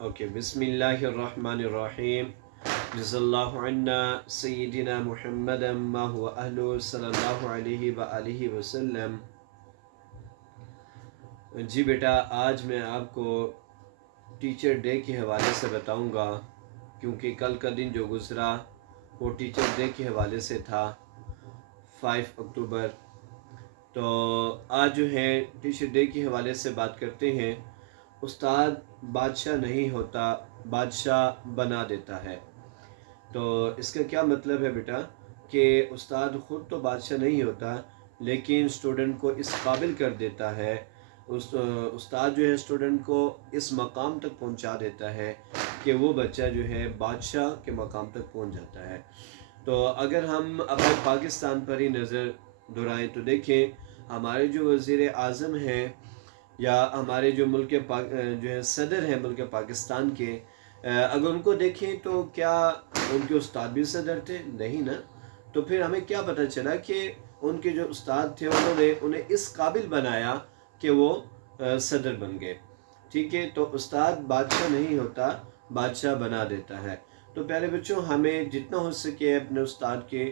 Okay, بسم اللہ الرحمن الرحیم. جزا اللہ عنا سیدنا محمد ما هو اہلو صلی اللہ علیہ وآلہ وسلم. جی بیٹا، آج میں آپ کو ٹیچر ڈے کے حوالے سے بتاؤں گا، کیونکہ کل کا دن جو گزرا وہ ٹیچر ڈے کے حوالے سے تھا، 5 اکتوبر. تو آج جو ہے ٹیچر ڈے کے حوالے سے بات کرتے ہیں. استاد بادشاہ نہیں ہوتا، بادشاہ بنا دیتا ہے. تو اس کا کیا مطلب ہے بیٹا کہ استاد خود تو بادشاہ نہیں ہوتا، لیکن اسٹوڈنٹ کو اس قابل کر دیتا ہے. استاد جو ہے اسٹوڈنٹ کو اس مقام تک پہنچا دیتا ہے کہ وہ بچہ جو ہے بادشاہ کے مقام تک پہنچ جاتا ہے. تو اگر ہم اپنے پاکستان پر ہی نظر دہرائیں تو دیکھیں، ہمارے جو وزیر اعظم ہیں یا ہمارے جو جو ہے صدر ہیں ملک پاکستان کے، اگر ان کو دیکھیں تو کیا ان کے استاد بھی صدر تھے؟ نہیں نا. تو پھر ہمیں کیا پتہ چلا کہ ان کے جو استاد تھے انہوں نے انہیں اس قابل بنایا کہ وہ صدر بن گئے. ٹھیک ہے، تو استاد بادشاہ نہیں ہوتا، بادشاہ بنا دیتا ہے. تو پیارے بچوں، ہمیں جتنا ہو سکے اپنے استاد کی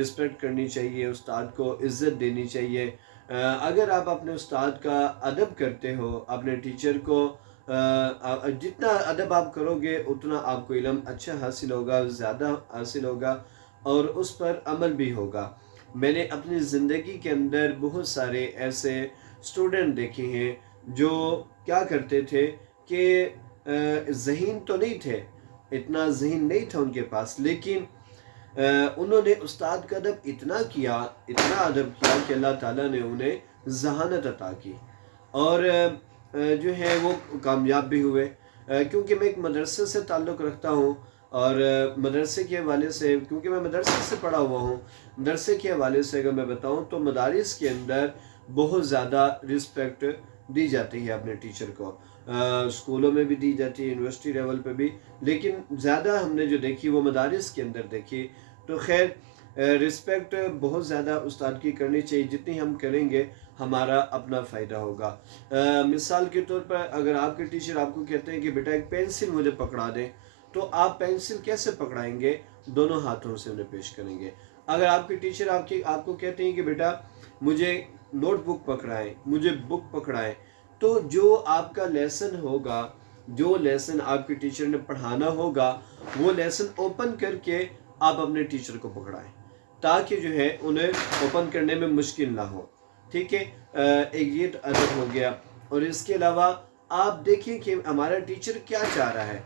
رسپیکٹ کرنی چاہیے، استاد کو عزت دینی چاہیے. اگر آپ اپنے استاد کا ادب کرتے ہو، اپنے ٹیچر کو جتنا ادب آپ کرو گے اتنا آپ کو علم اچھا حاصل ہوگا، زیادہ حاصل ہوگا اور اس پر عمل بھی ہوگا. میں نے اپنی زندگی کے اندر بہت سارے ایسے اسٹوڈنٹ دیکھے ہیں جو کیا کرتے تھے کہ ذہین تو نہیں تھے، اتنا ذہین نہیں تھا ان کے پاس، لیکن انہوں نے استاد کا ادب اتنا کیا، اتنا ادب کیا کہ اللہ تعالیٰ نے انہیں ذہانت عطا کی اور جو ہے وہ کامیاب بھی ہوئے. کیونکہ میں ایک مدرسے سے تعلق رکھتا ہوں اور مدرسے کے حوالے سے، کیونکہ میں مدرسے سے پڑھا ہوا ہوں، مدرسے کے حوالے سے اگر میں بتاؤں تو مدارس کے اندر بہت زیادہ رسپیکٹ دی جاتی ہے اپنے ٹیچر کو. اسکولوں میں بھی دی جاتی ہے، یونیورسٹی لیول پہ بھی، لیکن زیادہ ہم نے جو دیکھی وہ مدارس کے اندر دیکھی. تو خیر، رسپیکٹ بہت زیادہ استاد کی کرنی چاہیے، جتنی ہم کریں گے ہمارا اپنا فائدہ ہوگا. مثال کے طور پر اگر آپ کے ٹیچر آپ کو کہتے ہیں کہ بیٹا ایک پینسل مجھے پکڑا دیں، تو آپ پینسل کیسے پکڑائیں گے؟ دونوں ہاتھوں سے انہیں پیش کریں گے. اگر آپ کے ٹیچر آپ کو کہتے ہیں کہ بیٹا مجھے نوٹ بک پکڑائیں، مجھے بک پکڑائیں، تو جو آپ کا لیسن ہوگا، جو لیسن آپ کے ٹیچر نے پڑھانا ہوگا، وہ لیسن اوپن کر کے آپ اپنے ٹیچر کو پکڑائیں تاکہ جو ہے انہیں اوپن کرنے میں مشکل نہ ہو. ٹھیک ہے، ایک یہ ادب ہو گیا. اور اس کے علاوہ آپ دیکھیں کہ ہمارا ٹیچر کیا چاہ رہا ہے.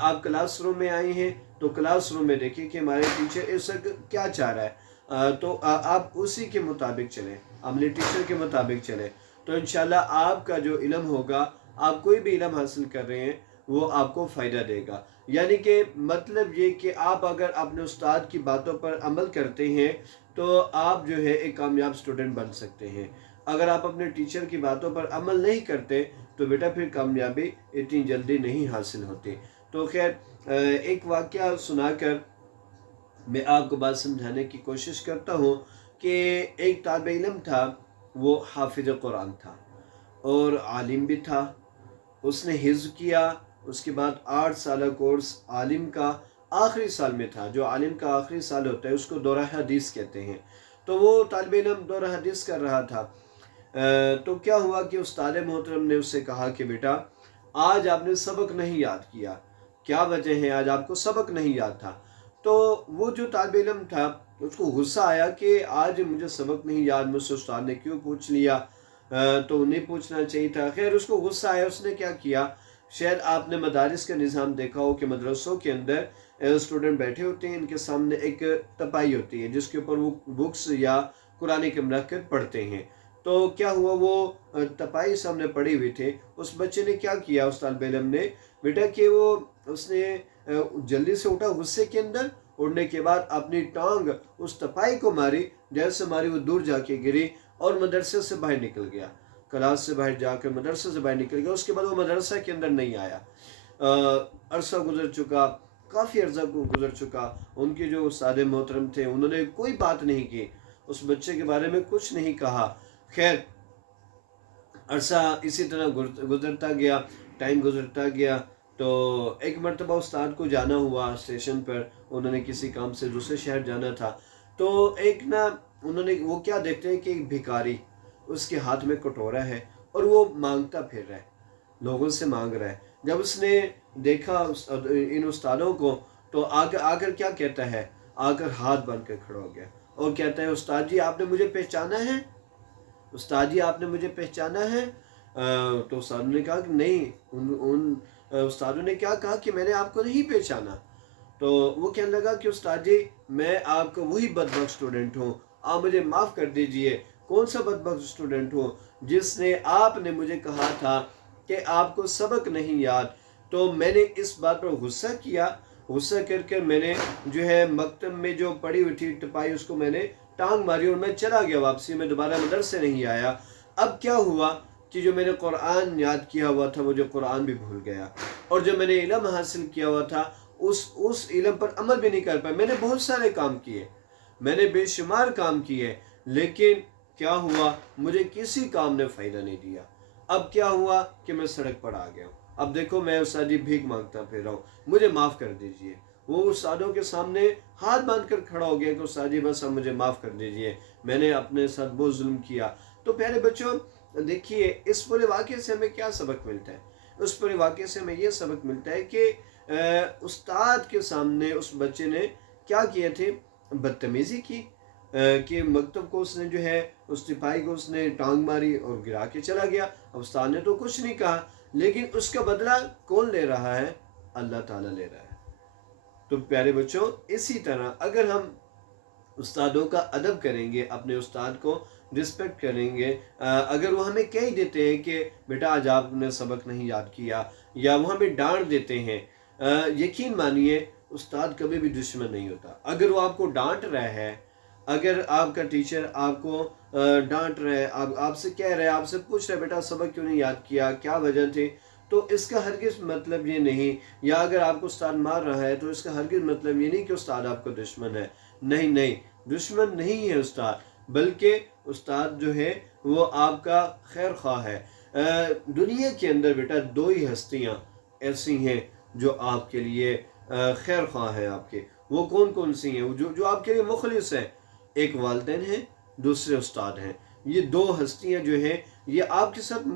آپ کلاس روم میں آئے ہیں تو کلاس روم میں دیکھیں کہ ہمارے ٹیچر اس وقت کیا چاہ رہا ہے، تو آپ اسی کے مطابق چلیں، عملی ٹیچر کے مطابق چلیں. تو انشاءاللہ آپ کا جو علم ہوگا، آپ کوئی بھی علم حاصل کر رہے ہیں وہ آپ کو فائدہ دے گا. یعنی کہ مطلب یہ کہ آپ اگر اپنے استاد کی باتوں پر عمل کرتے ہیں تو آپ جو ہے ایک کامیاب اسٹوڈنٹ بن سکتے ہیں. اگر آپ اپنے ٹیچر کی باتوں پر عمل نہیں کرتے تو بیٹا پھر کامیابی اتنی جلدی نہیں حاصل ہوتی. تو خیر، ایک واقعہ سنا کر میں آپ کو بات سمجھانے کی کوشش کرتا ہوں کہ ایک طالب علم تھا، وہ حافظ قرآن تھا اور عالم بھی تھا. اس نے حفظ کیا، اس کے بعد 8 سالہ کورس عالم کا آخری سال میں تھا. جو عالم کا آخری سال ہوتا ہے اس کو دورہ حدیث کہتے ہیں. تو وہ طالب علم دورہ حدیث کر رہا تھا. تو کیا ہوا کہ استاد محترم نے اس سے کہا کہ بیٹا آج آپ نے سبق نہیں یاد کیا، کیا وجہ ہے آج آپ کو سبق نہیں یاد تھا؟ تو وہ جو طالب علم تھا اس کو غصہ آیا کہ آج مجھے سبق نہیں یاد، مجھ سے استاد نے کیوں پوچھ لیا، تو نہیں پوچھنا چاہیے تھا. خیر، اس کو غصہ آیا. اس نے کیا کیا، شاید آپ نے مدارس کا نظام دیکھا ہو کہ مدرسوں کے اندر اسٹوڈنٹ بیٹھے ہوتے ہیں، ان کے سامنے ایک تپائی ہوتی ہے جس کے اوپر وہ بکس یا قرآن کریم رکھ کر پڑھتے ہیں. تو کیا ہوا، وہ تپائی سامنے پڑی ہوئی تھے. اس بچے نے کیا کیا، اس طالب علم نے، بیٹا کہ اس نے جلدی سے اٹھا غصے کے اندر، اڑنے کے بعد اپنی ٹانگ اس تپائی کو ماری. جیسے ماری وہ دور جا کے گری اور مدرسے سے باہر نکل گیا. کلاس سے باہر جا کر مدرسے سے باہر نکل گیا. اس کے بعد وہ مدرسہ کے اندر نہیں آیا. عرصہ گزر چکا، کافی عرصہ گزر چکا. ان کے جو استاد محترم تھے انہوں نے کوئی بات نہیں کی، اس بچے کے بارے میں کچھ نہیں کہا. خیر، عرصہ اسی طرح گزرتا گیا، ٹائم گزرتا گیا. تو ایک مرتبہ استاد کو جانا ہوا اسٹیشن پر، انہوں نے کسی کام سے دوسرے شہر جانا تھا، تو ایک نا انہوں نے وہ کیا دیکھتے ہیں کہ ایک بھکاری، اس کے ہاتھ میں کٹورا ہے اور وہ مانگتا پھر رہا ہے، لوگوں سے مانگ رہا ہے۔ جب اس نے دیکھا ان استادوں کو تو آ کر کیا کہتا ہے، آ کر ہاتھ باندھ کر کھڑا ہو گیا اور کہتا ہے استاد جی آپ نے مجھے پہچانا ہے، استاد جی آپ نے مجھے پہچانا ہے؟ تو استادوں نے کہا کہ نہیں، ان استادوں نے کیا کہا کہ میں نے آپ کو نہیں پہچانا۔ تو وہ کہنے لگا کہ استاد جی میں آپ کا وہی بدبخت اسٹوڈنٹ ہوں، آپ مجھے معاف کر دیجئے۔ کون سا بدبخت اسٹوڈنٹ ہوں؟ جس نے آپ نے مجھے کہا تھا کہ آپ کو سبق نہیں یاد۔ تو میں نے اس بات پر غصہ کیا، غصہ کر میں نے جو ہے مکتب میں جو پڑی ہوئی تھی ٹپائی اس کو میں نے ٹانگ ماری اور میں چلا گیا واپسی، میں دوبارہ مدرسے نہیں آیا۔ اب کیا ہوا کہ جو میں نے قرآن یاد کیا ہوا تھا مجھے قرآن بھی بھول گیا، اور جو میں نے علم حاصل کیا ہوا تھا اس علم پر عمل بھی نہیں کر پایا۔ میں نے بہت سارے کام کیے، میں نے بے شمار کام کیے، لیکن کیا ہوا، مجھے کسی کام نے فائدہ نہیں دیا۔ اب کیا ہوا کہ میں سڑک پر آ گیا ہوں، اب دیکھو میں استاد جی بھیک مانگتا پھر رہا ہوں، مجھے معاف کر دیجئے۔ وہ استادوں کے سامنے ہاتھ باندھ کر کھڑا ہو گیا کہ استاد جی بس اب مجھے معاف کر دیجئے، میں نے اپنے ساتھ بہت ظلم کیا۔ تو پیارے بچوں دیکھیے اس پورے واقعے سے ہمیں کیا سبق ملتا ہے؟ اس پورے واقعے سے ہمیں یہ سبق ملتا ہے کہ استاد کے سامنے اس بچے نے کیا کیے تھے؟ بدتمیزی کی، کہ مکتب کو اس نے جو ہے اس سپاہی کو اس نے ٹانگ ماری اور گرا کے چلا گیا۔ اب استاد نے تو کچھ نہیں کہا، لیکن اس کا بدلہ کون لے رہا ہے؟ اللہ تعالیٰ لے رہا ہے۔ تو پیارے بچوں اسی طرح اگر ہم استادوں کا ادب کریں گے، اپنے استاد کو رسپیکٹ کریں گے، اگر وہ ہمیں کہہ دیتے ہیں کہ بیٹا آج آپ نے سبق نہیں یاد کیا، یا وہ ہمیں ڈانٹ دیتے ہیں، یقین مانیے استاد کبھی بھی دشمن نہیں ہوتا۔ اگر وہ آپ کو ڈانٹ رہا ہے، اگر آپ کا ٹیچر آپ کو ڈانٹ رہا ہے، آپ سے کہہ رہا ہے، آپ سے پوچھ رہا ہے بیٹا سبق کیوں نہیں یاد کیا، کیا وجہ تھی، تو اس کا ہرگز مطلب یہ نہیں، یا اگر آپ کو استاد مار رہا ہے تو اس کا ہرگز مطلب یہ نہیں کہ استاد آپ کا دشمن ہے۔ نہیں نہیں، دشمن نہیں ہے استاد، بلکہ استاد جو ہے وہ آپ کا خیر خواہ ہے۔ دنیا کے اندر بیٹا دو ہی ہستیاں ایسی ہیں جو آپ کے لیے خیر خواہ ہیں آپ کے، وہ کون کون سی ہیں؟ جو آپ کے لیے مخلص ہیں، ایک والدین ہیں، دوسرے استاد ہیں۔ یہ دو ہستیاں جو ہیں یہ آپ کے ساتھ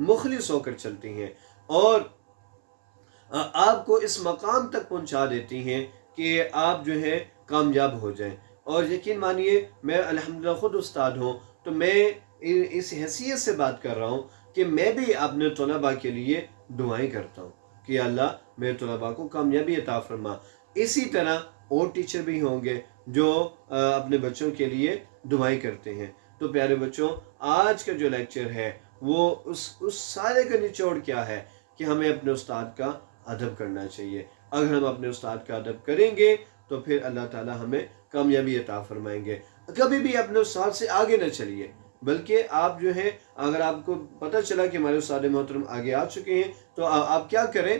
مخلص ہو کر چلتی ہیں اور آپ کو اس مقام تک پہنچا دیتی ہیں کہ آپ جو ہے کامیاب ہو جائیں۔ اور یقین مانیے میں الحمدللہ خود استاد ہوں، تو میں اس حیثیت سے بات کر رہا ہوں کہ میں بھی اپنے طلباء کے لیے دعائیں کرتا ہوں کہ اللہ میرے طلباء کو کامیابی عطا فرما۔ اسی طرح اور ٹیچر بھی ہوں گے جو اپنے بچوں کے لیے دعائیں کرتے ہیں۔ تو پیارے بچوں آج کا جو لیکچر ہے وہ اس سارے کا نچوڑ کیا ہے کہ ہمیں اپنے استاد کا ادب کرنا چاہیے۔ اگر ہم اپنے استاد کا ادب کریں گے تو پھر اللہ تعالی ہمیں کامیابی عطا فرمائیں گے۔ کبھی بھی اپنے استاد سے آگے نہ چلیے، بلکہ آپ جو ہے اگر آپ کو پتہ چلا کہ ہمارے استاد محترم آگے آ چکے ہیں تو آپ کیا کریں؟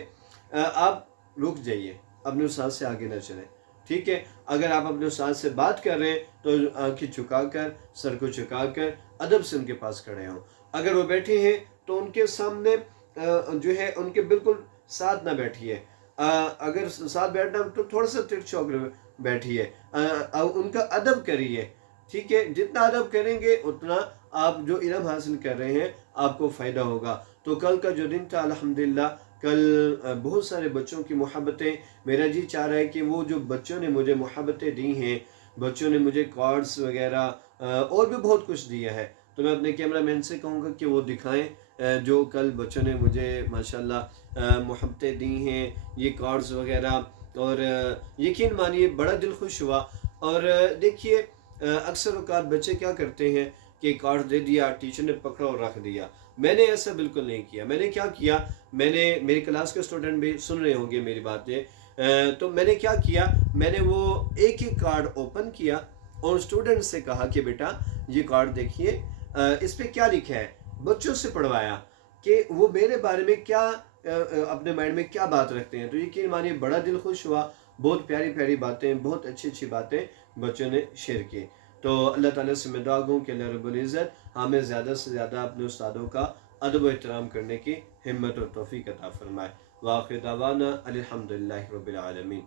آپ رک جائیے، اپنے استاد سے آگے نہ چلیں، ٹھیک ہے؟ اگر آپ اپنے استاد سے بات کر رہے ہیں تو آنکھیں چکا کر، سر کو چکا کر ادب سے ان کے پاس کھڑے ہوں۔ اگر وہ بیٹھے ہیں تو ان کے سامنے جو ہے ان کے بالکل ساتھ نہ بیٹھیے، اگر ساتھ بیٹھنا تو تھوڑا سا ترچھوک بیٹھیے، ان کا ادب کریے، ٹھیک ہے؟ جتنا ادب کریں گے اتنا آپ جو علم حاصل کر رہے ہیں آپ کو فائدہ ہوگا۔ تو کل کا جو دن تھا الحمدللہ، کل بہت سارے بچوں کی محبتیں، میرا جی چاہ رہا ہے کہ وہ جو بچوں نے مجھے محبتیں دی ہیں، بچوں نے مجھے کارڈز وغیرہ اور بھی بہت کچھ دیا ہے، تو میں اپنے کیمرہ مین سے کہوں گا کہ وہ دکھائیں جو کل بچوں نے مجھے ماشاءاللہ محبتیں دی ہیں، یہ کارڈز وغیرہ۔ اور یقین مانیے بڑا دل خوش ہوا۔ اور دیکھیے اکثر اوقات بچے کیا کرتے ہیں کہ کارڈ دے دیا، ٹیچر نے پکڑا اور رکھ دیا۔ میں نے ایسا بالکل نہیں کیا۔ میں نے کیا کیا، میں نے میری کلاس کے اسٹوڈنٹ بھی سن رہے ہوں گے میری باتیں، تو میں نے کیا کیا، میں نے وہ ایک ایک کارڈ اوپن کیا اور اسٹوڈنٹ سے کہا کہ بیٹا یہ کارڈ دیکھیے، اس پہ کیا لکھا ہے، بچوں سے پڑھوایا کہ وہ میرے بارے میں کیا اپنے مائنڈ میں کیا بات رکھتے ہیں۔ تو یقین مانیے بڑا دل خوش ہوا، بہت پیاری پیاری باتیں، بہت اچھی اچھی باتیں بچوں نے شیئر کی۔ تو اللہ تعالیٰ سے میں دعا گوں کہ اللہ رب العزت ہمیں زیادہ سے زیادہ اپنے استادوں کا ادب و احترام کرنے کی ہمت اور توفیق عطا فرمائے۔ وآخر دعوانا الحمدللہ رب العالمین۔